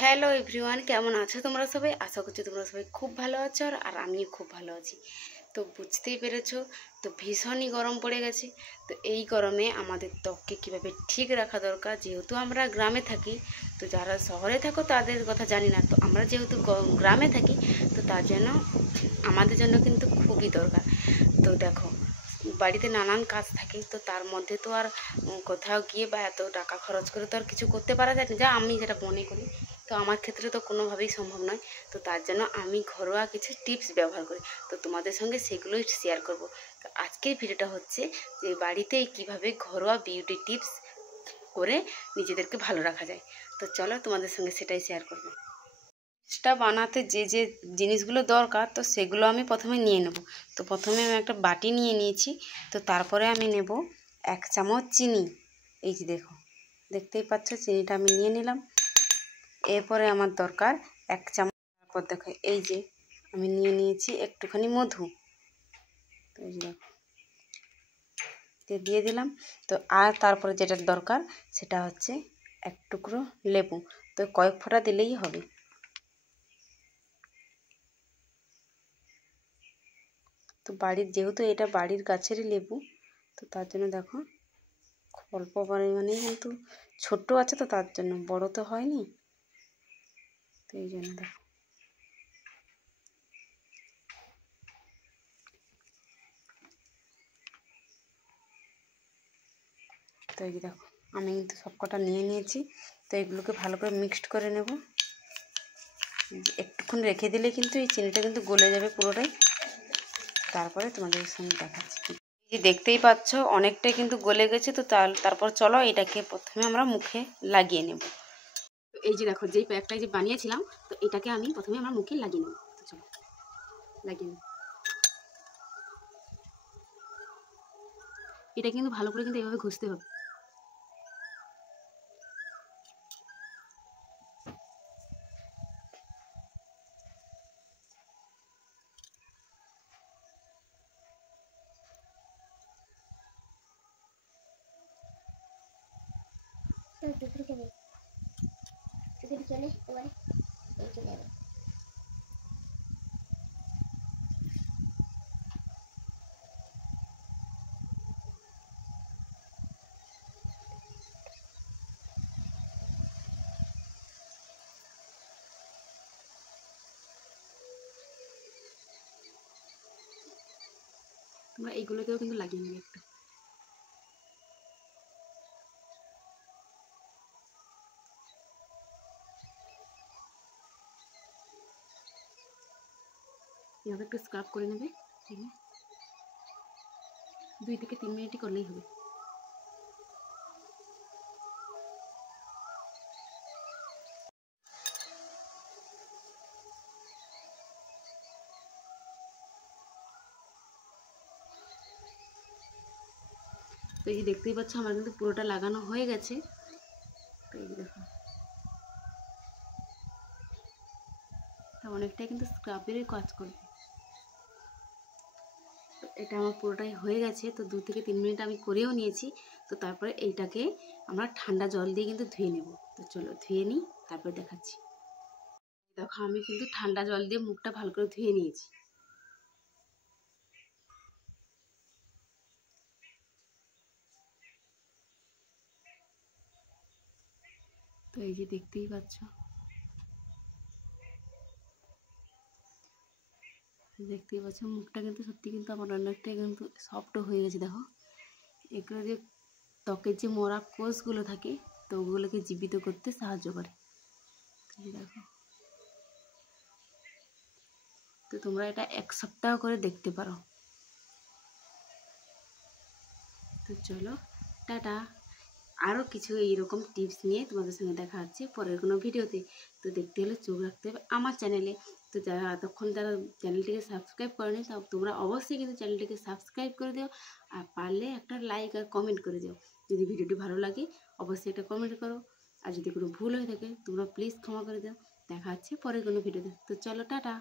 Hello everyone, কেমন আছো তোমরা সবাই? আশা করছি তোমরা সবাই খুব ভালো আছো আর আমিও খুব ভালো আছি। তো বুঝতেই পেরেছো, তো ভীষণই গরম পড়ে গেছে। তো এই গরমে আমাদের ত্বককে কীভাবে ঠিক রাখা দরকার, যেহেতু আমরা গ্রামে থাকি, তো যারা শহরে থাকো তাদের কথা জানি না, তো আমরা যেহেতু গ্রামে থাকি, তো তার জন্য আমাদের জন্য কিন্তু খুবই দরকার। তো দেখো, বাড়িতে নানান কাজ থাকে, তো তার মধ্যে তো আর কোথাও গিয়ে বা এত টাকা খরচ করে তো আর কিছু করতে পারা যায় না, যা আমি যেটা মনে করি। তো আমার ক্ষেত্রে তো কোনোভাবেই সম্ভব নয়। তো তার জন্য আমি ঘরোয়া কিছু টিপস ব্যবহার করি, তো তোমাদের সঙ্গে সেগুলোই শেয়ার করব। তো আজকের ভিডিওটা হচ্ছে যে বাড়িতেই কিভাবে ঘরোয়া বিউটি টিপস করে নিজেদেরকে ভালো রাখা যায়। তো চলো তোমাদের সঙ্গে সেটাই শেয়ার করবো। টা বানাতে যে যে জিনিসগুলো দরকার, তো সেগুলো আমি প্রথমে নিয়ে নেব। তো প্রথমে আমি একটা বাটি নিয়ে নিয়েছি। তো তারপরে আমি নেব 1 চামচ চিনি। এই যে দেখো, দেখতেই পাচ্ছ চিনিটা আমি নিয়ে নিলাম। এরপরে আমার দরকার 1 চামচ। তারপর দেখো, এই যে আমি নিয়ে নিয়েছি একটুখানি মধু। তো এই যে দেখো, দিয়ে দিলাম। তো আর তারপরে যেটা দরকার সেটা হচ্ছে 1 টুকরো লেবু। তো কয়েক ফোঁটা দিলেই হবে। তো যেহেতু এটা বাড়ির গাছেরই লেবু, তো তার জন্য দেখো খুব অল্প পরিমাণেই, কিন্তু ছোট্ট আছে তো তার জন্য, বড় তো হয়নি, তো এই জন্য দেখো। তো এই দেখো, আমি কিন্তু সব কটা নিয়ে নিয়েছি। তো এগুলোকে ভালো করে মিক্সড করে নেব। একটুক্ষণ রেখে দিলে কিন্তু এই চিনিটা কিন্তু গলে যাবে পুরোটাই। তারপরে তোমাদের সঙ্গে দেখাচ্ছি। এই যে দেখতেই পাচ্ছ অনেকটাই কিন্তু গলে গেছে। তো তারপর চলো এটাকে প্রথমে আমরা মুখে লাগিয়ে নেব। তো এই যে দেখো, যেই প্যাকটা যে বানিয়েছিলাম, তো এটাকে আমি প্রথমে আমার মুখে লাগিয়ে নেব। তো চলো লাগিয়ে নেব। এটা কিন্তু ভালো করে কিন্তু এইভাবে ঘষতে হবে। তোমরা এইগুলোকেও কিন্তু লাগিয়ে নেবে একটু। এভাবে একটু স্ক্রাব করে নেবে। ঠিক আছে, 2 থেকে 3 মিনিটই করলেই হবে। তো এই যে দেখতেই পাচ্ছ আমার কিন্তু পুরোটা লাগানো হয়ে গেছে। তো এই যে দেখো, অনেকটাই কিন্তু স্ক্রাবেরই কাজ করবে। তো এটা আমার পুরোটাই হয়ে গেছে। তো 2 থেকে 3 মিনিট আমি করেও নিয়েছি। তো তারপরে এইটাকে আমরা ঠান্ডা জল দিয়ে কিন্তু ধুয়ে নেব। তো চলো ধুয়ে নিই, তারপরে দেখাচ্ছি। দেখো, আমি কিন্তু ঠান্ডা জল দিয়ে মুখটা ভালো করে ধুয়ে নিয়েছি। তো এই যে দেখতেই পাচ্ছ, মুখটা কিন্তু সত্যি কিন্তু আমার অনেকটাই কিন্তু সফট হয়ে গেছে। দেখো, এগুলো যে ত্বকের যে মরা কোষগুলো থাকে, তো ওগুলোকে জীবিত করতে সাহায্য করে। দেখো, তো তোমরা এটা 1 সপ্তাহ করে দেখতে পারো। তো চলো টাটা। আরও কিছু এইরকম টিপস নিয়ে তোমাদের সঙ্গে দেখা হচ্ছে পরের কোনো ভিডিওতে। তো দেখতে হলে চোখ রাখতে হবে আমার চ্যানেলে। তো যারা এতক্ষণ যারা চ্যানেলটিকে সাবস্ক্রাইব করেনি, তা তোমরা অবশ্যই কিন্তু চ্যানেলটিকে সাবস্ক্রাইব করে দিও। আর পারলে একটা লাইক আর কমেন্ট করে দিও। যদি ভিডিওটি ভালো লাগে অবশ্যই একটা কমেন্ট করো। আর যদি কোনো ভুল হয়ে থাকে তোমরা প্লিজ ক্ষমা করে দাও। দেখা হচ্ছে পরের কোনো ভিডিওতে। তো চলো টাটা।